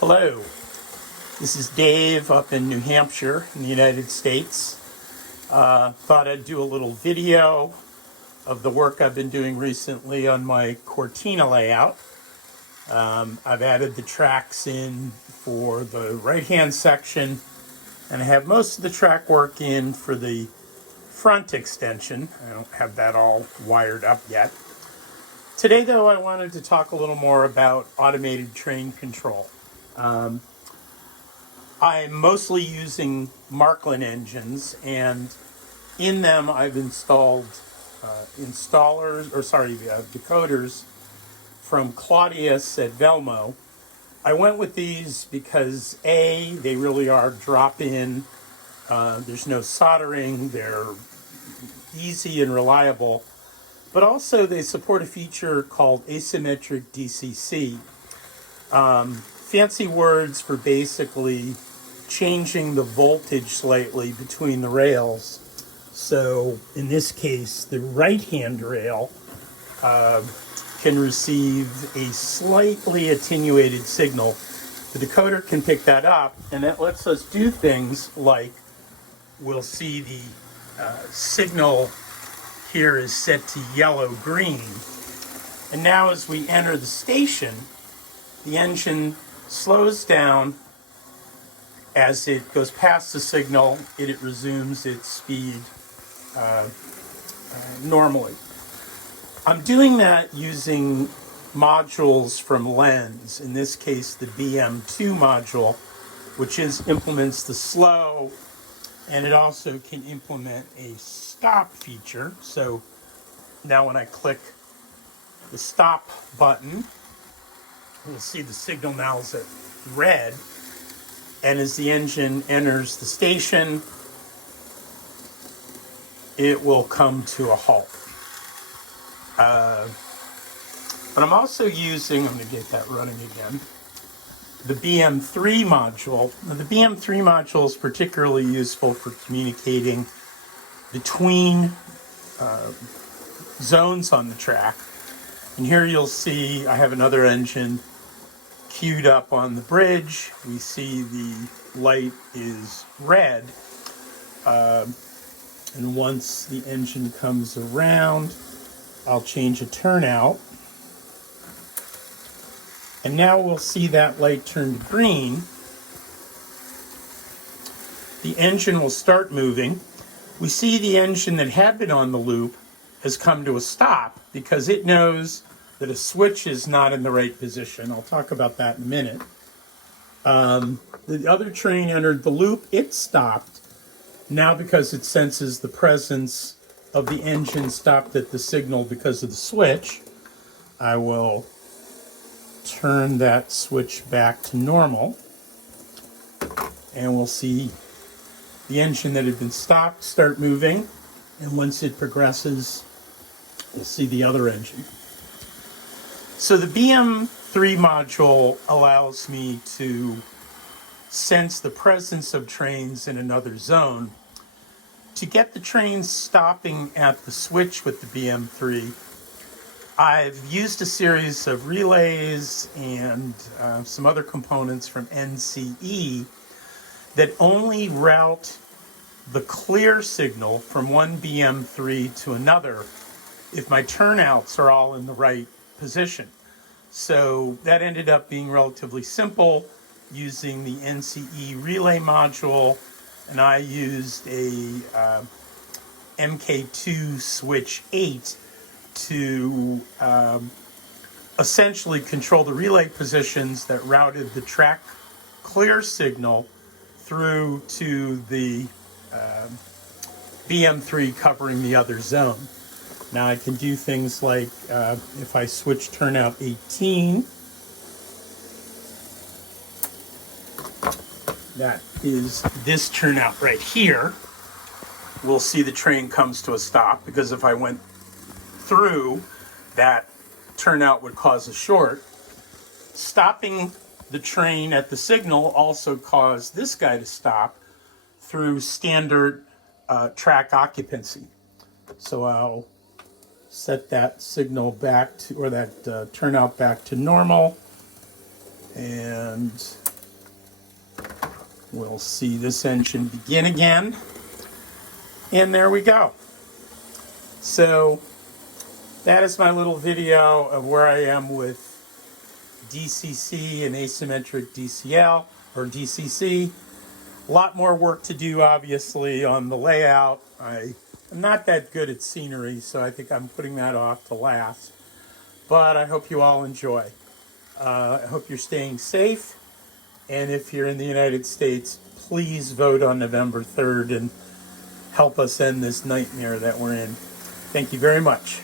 Hello, this is Dave up in New Hampshire in the United States. Thought I'd do a little video of the work I've been doing recently on my Cortina layout. I've added the tracks in for the right-hand section, and I have most of the track work in for the front extension. I don't have that all wired up yet. Today, though, I wanted to talk a little more about automated train control. I'm mostly using Marklin engines, and in them I've installed decoders from Claudius at Velmo. I went with these because A, they really are drop-in, there's no soldering, they're easy and reliable, but also they support a feature called asymmetric DCC. Fancy words for basically changing the voltage slightly between the rails. So in this case, the right-hand rail can receive a slightly attenuated signal. The decoder can pick that up, and that lets us do things like we'll see the signal here is set to yellow-green. And now as we enter the station, the engine slows down. As it goes past the signal, it resumes its speed normally. I'm doing that using modules from Lens, in this case the BM2 module, which implements the slow, and it also can implement a stop feature. So now when I click the stop button, we'll see the signal now is at red, and as the engine enters the station, it will come to a halt. But I'm also using, I'm going to get that running again, the BM3 module. Now, the BM3 module is particularly useful for communicating between zones on the track. And here you'll see I have another engine queued up on the bridge. We see the light is red. And once the engine comes around, I'll change a turnout. And now we'll see that light turn to green. The engine will start moving. We see the engine that had been on the loop has come to a stop because it knows that a switch is not in the right position. I'll talk about that in a minute. The other train entered the loop. It stopped. Now because it senses the presence of the engine stopped at the signal because of the switch, I will turn that switch back to normal. And we'll see the engine that had been stopped start moving. And once it progresses, we'll see the other engine. So the BM3 module allows me to sense the presence of trains in another zone. To get the trains stopping at the switch with the BM3, I've used a series of relays and some other components from NCE that only route the clear signal from one BM3 to another if my turnouts are all in the right position. So that ended up being relatively simple using the NCE relay module, and I used a MK2 switch 8 to essentially control the relay positions that routed the track clear signal through to the BM3 covering the other zone. Now I can do things like if I switch turnout 18, that is this turnout right here, we'll see the train comes to a stop, because if I went through, that turnout would cause a short. Stopping the train at the signal also caused this guy to stop through standard track occupancy. So I'll set that signal back to, or that turnout back to normal, and We'll see this engine begin again. And there we go. So that is my little video of where I am with DCC and asymmetric DCL or DCC. A lot more work to do, obviously, on the layout. I'm not that good at scenery, so I think I'm putting that off to last. But I hope you all enjoy. I hope you're staying safe. And if you're in the United States, please vote on November 3rd and help us end this nightmare that we're in. Thank you very much.